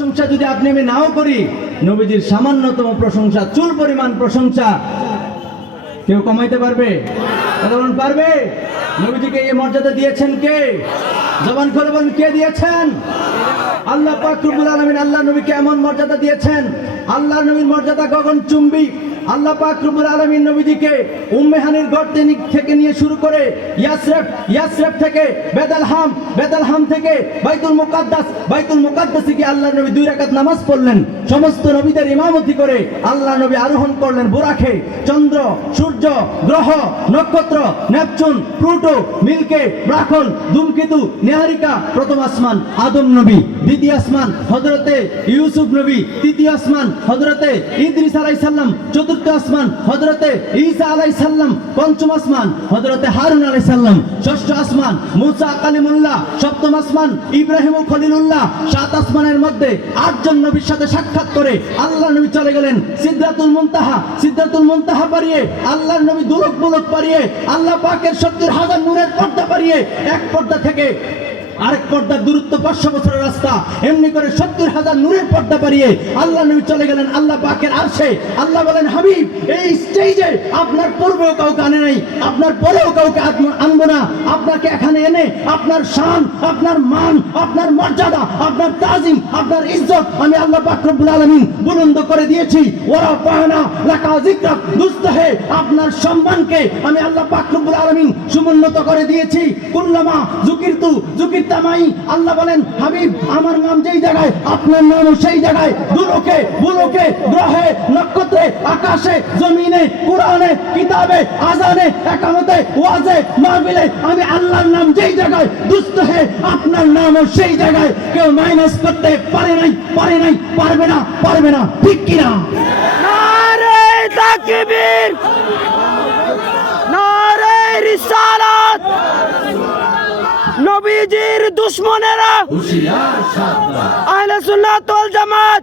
প্রশংসা যদি আপনি আমি নাও করি, নবীজির সামান্যতম প্রশংসা, চুল পরিমাণ প্রশংসা কেউ কমাইতে পারবে? বলুন, পারবে? নবীজিকে এই মর্যাদা দিয়েছেন কে? জবান খুলে বলুন, কে দিয়েছেন? আল্লাহ পাক রব্বুল আলামিন আল্লাহ নবীকে এমন মর্যাদা দিয়েছেন, আল্লাহ নবীর মর্যাদা গগনচুম্বী। আল্লাহ পাক রব্বুল আলামিন নবীজিকে উম্মে হানির গর্ত থেকে নিয়ে শুরু করে ইয়াসরিব থেকে বেদালহাম থেকে বাইতুল মুকাদ্দাসে গিয়ে আল্লাহ নবী 2 রাকাত নামাজ পড়লেন। সমস্ত নবীদের ইমামতি করে আল্লাহ নবী আরোহণ করলেন বুরাকে। চন্দ্র, সূর্য, গ্রহ, নক্ষত্র, নেপচুন, প্লুটো, মিল্কে, ব্রাহ্মণ, ধূমকেতু, নিহারিকা, প্রথম আসমান আদম নবী, দ্বিতীয় আসমান হযরতে ইউসুফ নবী, তৃতীয় আসমান হযরতে ইদ্রিস আলাইহিস সালাম, চতুর্থ আসমান হযরতে ঈসা আলাইহিস সালাম, পঞ্চম আসমান হযরতে হারুন আলাইহিস সালাম, ষষ্ঠ আসমান মুসা কালিমুল্লাহ, সপ্তম আসমান ইব্রাহিম খলিলুল্লাহ। 7 আসমানের মধ্যে 8 জন নবীর সাথে সাক্ষাৎ করে আল্লাহ নবী চলে গেলেন সিদরাতুল মুনতাহা পারিয়ে, আল্লাহর নবী দুলক বুলক পারিয়ে, আল্লাহ পাকের 70,000 নূরের পর্দা পারিয়ে, এক পর্দা থেকে আরেক পর্দার দূরত্ব 500 বছরের রাস্তা, এমনি করে 70,000 নূরের পর্দা পারিয়ে আল্লাহ নবী চলে গেলেন আল্লাহ পাকের আরশে। আল্লাহ বলেন, হাবিব, এই স্টেজে আপনার পূর্বেও কাউকে আনে নাই, আপনার পরেও কাউকে আনবো না। আপনাকে এখানে এনে আপনার শান, আপনার মান, আপনার মর্যাদা, আপনার তাজিম, আপনার ইজ্জত আমি আল্লাহ পাক রব্বুল আলামিন বুলন্দ করে দিয়েছি। ওরা পায়না লাকা যিকরাক, দুস্ত হে আপনার সম্মানকে আমি আল্লাহ পাক রব্বুল আলামিন সমুন্নত করে দিয়েছি। কুল্লামা যুকিরতু তামাই, আল্লাহ বলেন, হাবিব, আমার নাম যেই জায়গায় আপনার নামও সেই জায়গায়। দুলোকে বুলোকে, গ্রহে নক্ষত্রে, আকাশে জমিনে, কোরআনে কিতাবে, আজানে একামতে ওয়াজে মাহফিলে আমি আল্লাহর নাম যেই জায়গায়, দুস্ত হে আপনার নামও সেই জায়গায়। কেউ মাইনাস করতে পারে নাই, পারবে না, ঠিক কিনা? নারে তাকবীর, নারে রিসালাত। নবীজির দুশমনেরা হুশিয়ার, সাবধান। আহলে সুন্নাত ওয়াল জামাত।